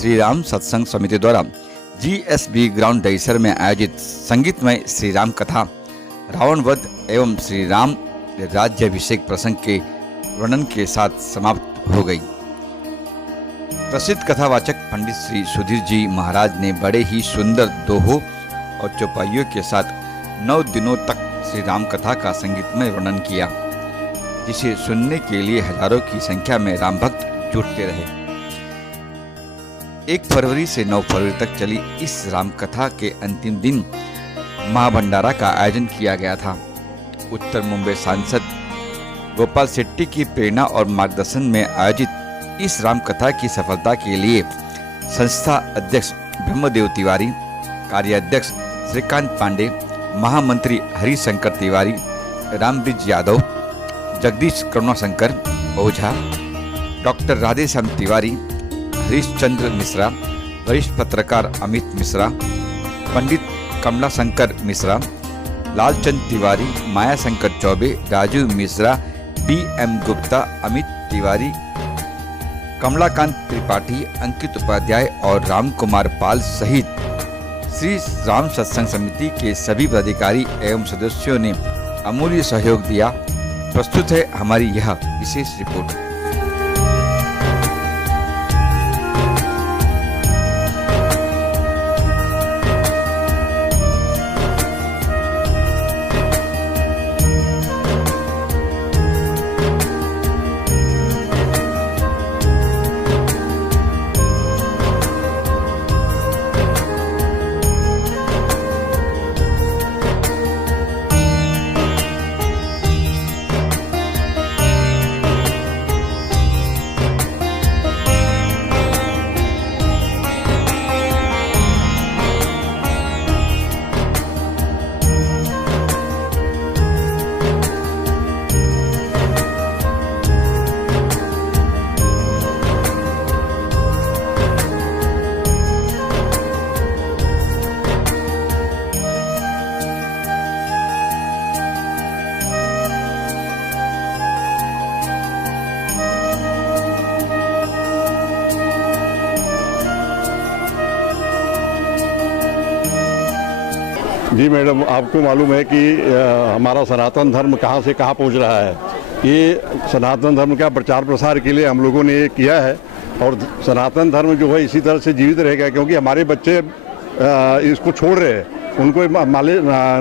श्री राम सत्संग समिति द्वारा GSB ग्राउंड दहीसर में आयोजित संगीतमय श्री राम कथा रावण वध एवं श्री राम राज्याभिषेक प्रसंग के वर्णन के साथ समाप्त हो गई। प्रसिद्ध कथावाचक पंडित श्री सुधीर जी महाराज ने बड़े ही सुंदर दोहों और चौपाइयों के साथ 9 दिनों तक श्री राम कथा का संगीतमय वर्णन किया, जिसे सुनने के लिए हजारों की संख्या में राम भक्त जुटते रहे। 1 फरवरी से 9 फरवरी तक चली इस राम कथा के अंतिम दिन महाभंडारा का आयोजन किया गया था। उत्तर मुंबई सांसद गोपाल शेट्टी की प्रेरणा और मार्गदर्शन में आयोजित इस राम कथा की सफलता के लिए संस्था अध्यक्ष ब्रह्मदेव तिवारी, कार्याध्यक्ष श्रीकांत पांडे, महामंत्री हरिशंकर तिवारी, रामब्रिज यादव, जगदीश करुणाशंकर ओझा, डॉक्टर राधेश्याम तिवारी, हरीशचंद्र मिश्रा, वरिष्ठ पत्रकार अमित मिश्रा, पंडित कमलाशंकर मिश्रा, लालचंद तिवारी, मायाशंकर चौबे, राजू मिश्रा, BM गुप्ता, अमित तिवारी, कमलाकांत त्रिपाठी, अंकित उपाध्याय और राम कुमार पाल सहित श्री राम सत्संग समिति के सभी पदाधिकारी एवं सदस्यों ने अमूल्य सहयोग दिया। प्रस्तुत है हमारी यह विशेष रिपोर्ट। जी मैडम, आपको मालूम है कि हमारा सनातन धर्म कहाँ से कहाँ पहुँच रहा है। ये सनातन धर्म का प्रचार प्रसार के लिए हम लोगों ने ये किया है और सनातन धर्म जो है इसी तरह से जीवित रहेगा, क्योंकि हमारे बच्चे इसको छोड़ रहे हैं, उनको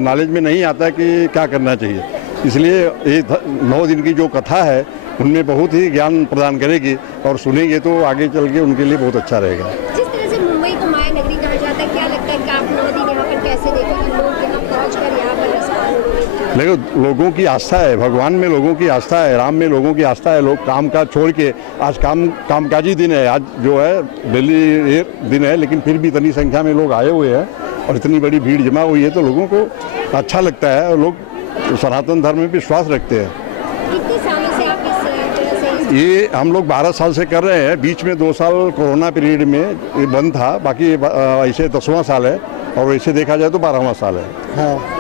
नॉलेज में नहीं आता कि क्या करना चाहिए। इसलिए ये 9 दिन की जो कथा है उनमें बहुत ही ज्ञान प्रदान करेगी और सुनेंगे तो आगे चल के उनके लिए बहुत अच्छा रहेगा। जिस तरह से मुंबई को माया नगरी कहा जाता है, क्या लगता है कि आप 9 दिन यहाँ पर कैसे देखेंगे? लोग यहाँ पहुँचकर यहाँ पर लेकिन लोगों की आस्था है, भगवान में लोगों की आस्था है, राम में लोगों की आस्था है। लोग काम काज छोड़ के आज कामकाजी दिन है, आज जो है दिल्ली दिन है, लेकिन फिर भी इतनी संख्या में लोग आए हुए हैं और इतनी बड़ी भीड़ जमा हुई है तो लोगों को अच्छा लगता है और लोग सनातन धर्म में विश्वास रखते हैं। कितने सालों से आप इस ये हम लोग 12 साल से कर रहे हैं। बीच में 2 साल कोरोना पीरियड में ये बंद था, बाकी ऐसे 10वां साल है और वैसे देखा जाए तो 12वां साल है। हाँ।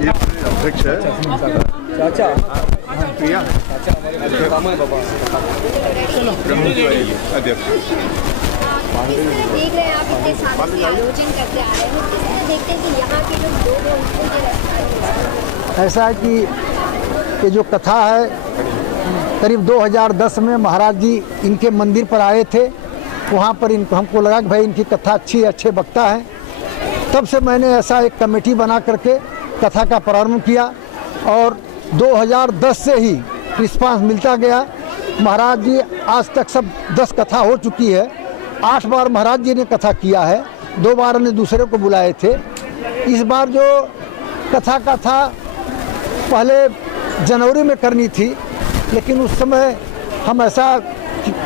ये अध्यक्ष है चाचा, प्रिया अध्यक्ष। देख रहे हैं आप इतने सालों से आयोजन करते आ रहे हैं, किस तरह देखते हैं कि यहाँ के जो लोग हैं उनको ये लगता है? ऐसा है कि ये जो कथा है करीब 2010 में महाराज जी इनके मंदिर पर आए थे। वहाँ पर हमको लगा कि भाई इनकी कथा अच्छे वक्ता है। तब से मैंने ऐसा एक कमेटी बना करके कथा का प्रारंभ किया और 2010 से ही रिस्पांस मिलता गया। महाराज जी आज तक सब 10 कथा हो चुकी है। 8 बार महाराज जी ने कथा किया है, 2 बार ने दूसरे को बुलाए थे। इस बार जो कथा का था पहले जनवरी में करनी थी, लेकिन उस समय हम ऐसा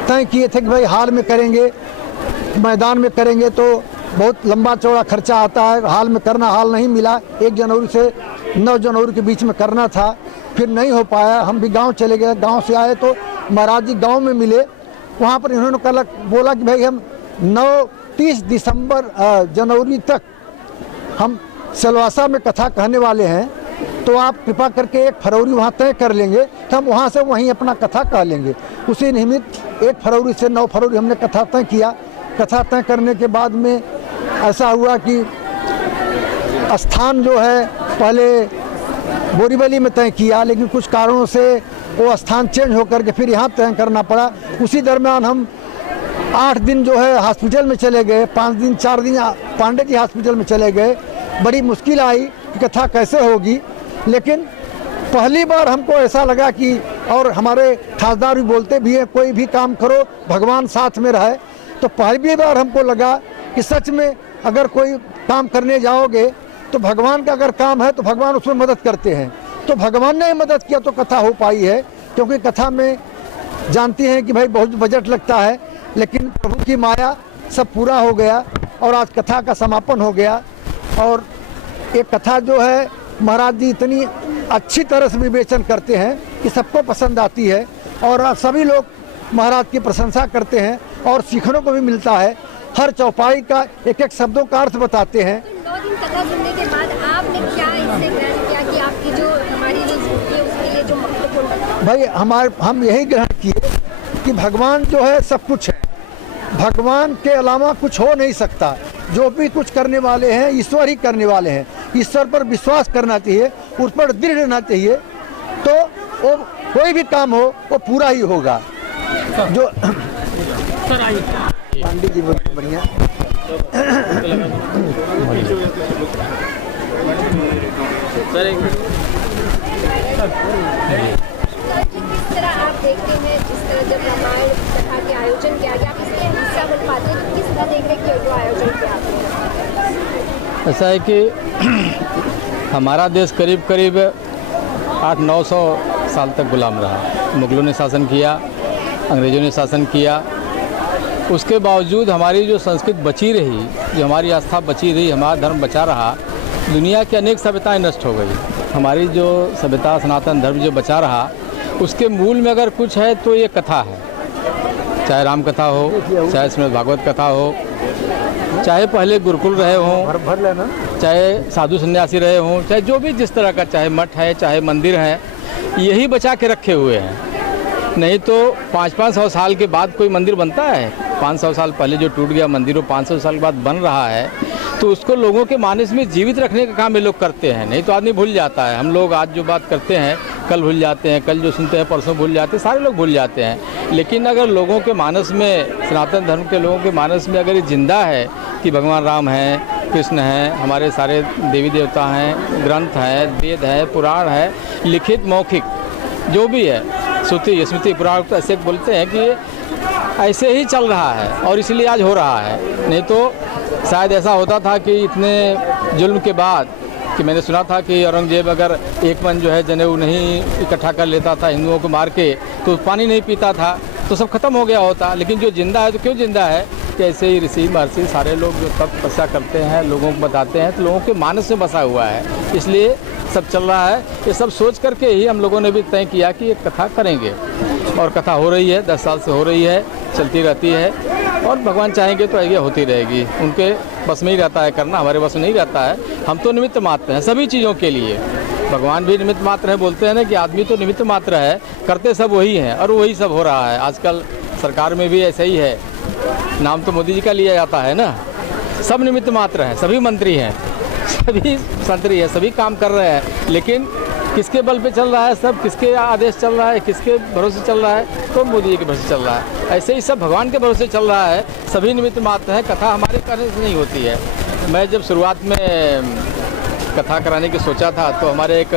तय किए थे कि भाई हाल में करेंगे, मैदान में करेंगे तो बहुत लंबा चौड़ा खर्चा आता है, हाल में करना हाल नहीं मिला। 1 जनवरी से 9 जनवरी के बीच में करना था, फिर नहीं हो पाया। हम भी गांव चले गए, गांव से आए तो महाराज जी गांव में मिले। वहाँ पर इन्होंने बोला कि भाई हम 30 दिसंबर जनवरी तक हम सिलवासा में कथा कहने वाले हैं, तो आप कृपा करके 1 फरवरी वहाँ तय कर लेंगे तो हम वहाँ से वहीं अपना कथा कह लेंगे। उसी निमित्त 1 फरवरी से 9 फरवरी हमने कथा तय किया। कथा तय करने के बाद में ऐसा हुआ कि स्थान जो है पहले बोरीवली में तय किया, लेकिन कुछ कारणों से वो स्थान चेंज होकर के फिर यहाँ तय करना पड़ा। उसी दरमियान हम 8 दिन जो है हॉस्पिटल में चले गए, 5 दिन 4 दिन पांडे जी हॉस्पिटल में चले गए। बड़ी मुश्किल आई कि कथा कैसे होगी, लेकिन पहली बार हमको ऐसा लगा कि, और हमारे खासदार भी बोलते भी हैं, कोई भी काम करो भगवान साथ में रहे। तो पहली बार हमको लगा कि सच में अगर कोई काम करने जाओगे तो भगवान का अगर काम है तो भगवान उसमें मदद करते हैं। तो भगवान ने मदद किया तो कथा हो पाई है, क्योंकि कथा में जानती हैं कि भाई बहुत बजट लगता है, लेकिन प्रभु की माया सब पूरा हो गया और आज कथा का समापन हो गया। और ये कथा जो है महाराज जी इतनी अच्छी तरह से विवेचन करते हैं कि सबको पसंद आती है और सभी लोग महाराज की प्रशंसा करते हैं और सीखने को भी मिलता है। हर चौपाई का एक शब्दों का अर्थ बताते हैं। 9 दिन कथा सुनने के बाद आपने क्या इससे ग्रहण किया कि आपकी जो हमारी जो जिंदगी है उसके लिए जो महत्वपूर्ण भाई हम यही ग्रहण किए कि भगवान जो है सब कुछ है, भगवान के अलावा कुछ हो नहीं सकता। जो भी कुछ करने वाले हैं ईश्वर ही करने वाले हैं। ईश्वर पर विश्वास करना चाहिए, उस पर दृढ़ रहना चाहिए, तो वो कोई भी काम हो वो पूरा ही होगा। जो पांडे जी बढ़िया किस तरह आप देखते हैं, जिस तरह जब रामायण कथा के आयोजन किया गया, आप इसके हिस्सा बन पाते हैं तो किस तरह देख रहे हैं जो आयोजन किया आपने? ऐसा है कि हमारा देश करीब करीब 800-900 साल तक गुलाम रहा। मुगलों ने शासन किया, अंग्रेज़ों ने शासन किया, उसके बावजूद हमारी जो संस्कृति बची रही, जो हमारी आस्था बची रही, हमारा धर्म बचा रहा। दुनिया की अनेक सभ्यताएं नष्ट हो गई, हमारी जो सभ्यता सनातन धर्म जो बचा रहा उसके मूल में अगर कुछ है तो ये कथा है। चाहे राम कथा हो, चाहे श्रीमद् भागवत कथा हो, चाहे पहले गुरुकुल रहे हों, चाहे साधु सन्यासी रहे हों, चाहे जो भी जिस तरह का, चाहे मठ है, चाहे मंदिर है, यही बचा के रखे हुए हैं। नहीं तो 500-500 साल के बाद कोई मंदिर बनता है। 500 साल पहले जो टूट गया मंदिर वो 500 साल के बाद बन रहा है, तो उसको लोगों के मानस में जीवित रखने का काम ये लोग करते हैं। नहीं तो आदमी भूल जाता है। हम लोग आज जो बात करते हैं कल भूल जाते हैं, कल जो सुनते हैं परसों भूल जाते हैं, सारे लोग भूल जाते हैं। लेकिन अगर लोगों के मानस में, सनातन धर्म के लोगों के मानस में अगर ये जिंदा है कि भगवान राम हैं, कृष्ण हैं, हमारे सारे देवी देवता हैं, ग्रंथ हैं, वेद है, पुराण है, लिखित मौखिक जो भी है, श्रुति स्मृति पुराण, तो ऐसे बोलते हैं कि ऐसे ही चल रहा है और इसलिए आज हो रहा है। नहीं तो शायद ऐसा होता था कि इतने जुल्म के बाद, कि मैंने सुना था कि औरंगजेब अगर एक मन जो है जनेऊ नहीं इकट्ठा कर लेता था हिंदुओं को मार के, तो पानी नहीं पीता था, तो सब खत्म हो गया होता। लेकिन जो जिंदा है तो क्यों जिंदा है कि ऐसे ही ऋषि महर्षि सारे लोग जो तपस्या करते हैं, लोगों को बताते हैं, तो लोगों के मानस में बसा हुआ है, इसलिए सब चल रहा है। ये सब सोच करके ही हम लोगों ने भी तय किया कि ये कथा करेंगे और कथा हो रही है, 10 साल से हो रही है, चलती रहती है और भगवान चाहेंगे तो आगे होती रहेगी। उनके बस में ही रहता है करना, हमारे बस में नहीं रहता है। हम तो निमित्त मात्र हैं सभी चीज़ों के लिए। भगवान भी निमित्त मात्र है, बोलते हैं ना कि आदमी तो निमित्त मात्र है, करते सब वही हैं और वही सब हो रहा है। आजकल सरकार में भी ऐसा ही है, नाम तो मोदी जी का लिया जाता है ना। सब निमित्त मात्र हैं, सभी मंत्री हैं, सभी संतरी है, सभी काम कर रहे हैं, लेकिन किसके बल पे चल रहा है सब, किसके आदेश चल रहा है, किसके भरोसे चल रहा है, तो मोदी जी के भरोसे चल रहा है। ऐसे ही सब भगवान के भरोसे चल रहा है, सभी निमित्त मात्र है। कथा हमारे करने से नहीं होती है। मैं जब शुरुआत में कथा कराने की सोचा था तो हमारे एक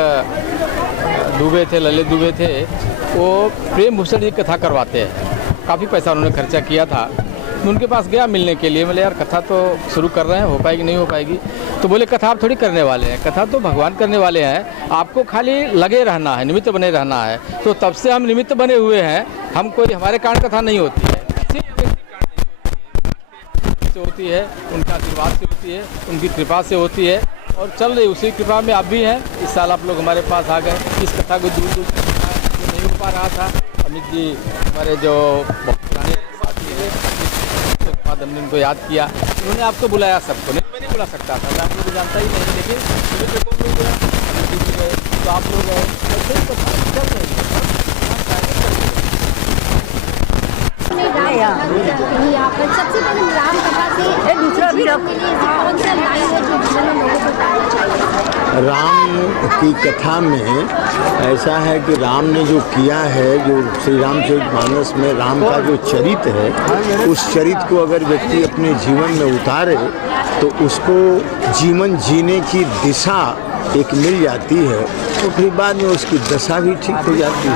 दुबे थे, ललित दुबे थे, वो प्रेम भूषण जी कथा करवाते हैं। काफ़ी पैसा उन्होंने खर्चा किया था। मैं उनके पास गया मिलने के लिए, बोले यार कथा तो शुरू कर रहे हैं, हो पाएगी नहीं हो पाएगी? तो बोले कथा आप थोड़ी करने वाले हैं, कथा तो भगवान करने वाले हैं, आपको खाली लगे रहना है, निमित्त बने रहना है। तो तब से हम निमित्त बने हुए हैं, हम कोई हमारे कारण कथा नहीं होती है, से होती है, उनका आशीर्वाद से होती है, उनकी कृपा से होती है और चल रही उसी कृपा में आप भी हैं। इस साल आप लोग हमारे पास आ गए, इस कथा को दूर दूर नहीं हो पा रहा था। अमित जी हमारे जो बहुत पुराने साथी हैं, बाद हमने उनको याद किया, उन्होंने आपको बुलाया सबको, नहीं मैं नहीं बुला सकता था, मैं आप लोग जानता ही नहीं, लेकिन तो आप लोग हैं, ऐसे ही कथा चल रही है। यहाँ पर सबसे पहले राम कथा से दूसरा भी कौन सा लाइन है जो जीवन में लोगों को उतारना चाहिए? राम की कथा में ऐसा है कि राम ने जो किया है, जो श्री रामचरितमानस में राम का जो चरित्र है, उस चरित्र को अगर व्यक्ति अपने जीवन में उतारे तो उसको जीवन जीने की दिशा एक मिल जाती है, तो फिर बाद में उसकी दशा भी ठीक हो जाती है।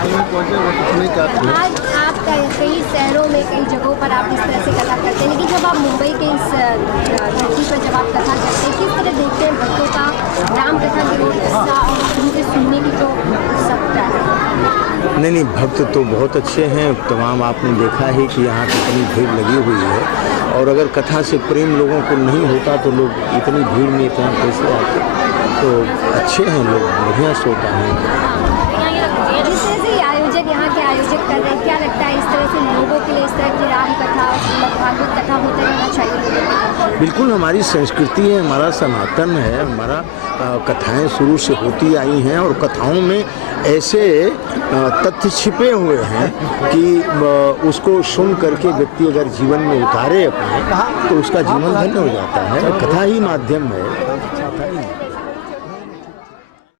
आज आप कई शहरों में कई जगहों पर आप इस तरह से कथा करते हैं, लेकिन जब आप मुंबई के इस धरती पर जब आप कथा करते हैं, किस तरह देखते हैं भक्तों का राम कथा की ओर उत्साह और उनके सुनने की जो उत्सुकता है? नहीं, भक्त तो बहुत अच्छे हैं तमाम। आपने देखा ही कि यहाँ कितनी भीड़ लगी हुई है, और अगर कथा से प्रेम लोगों को नहीं होता तो लोग इतनी भीड़ में इतना कैसे आते। तो अच्छे हैं लोग, बढ़िया श्रोता हैं। जिस तरह से आयोजक यहाँ के आयोजक कर रहे हैं, क्या लगता है इस तरह से लोगों के लिए इस तरह की राम कथा और भागवत कथा होते रहना चाहिए? बिल्कुल, हमारी संस्कृति है, हमारा सनातन है, हमारा कथाएं शुरू से होती आई हैं, और कथाओं में ऐसे तथ्य छिपे हुए हैं कि उसको सुन करके व्यक्ति अगर जीवन में उतारे अपने, तो उसका जीवन धन्य हो जाता है। कथा ही माध्यम है।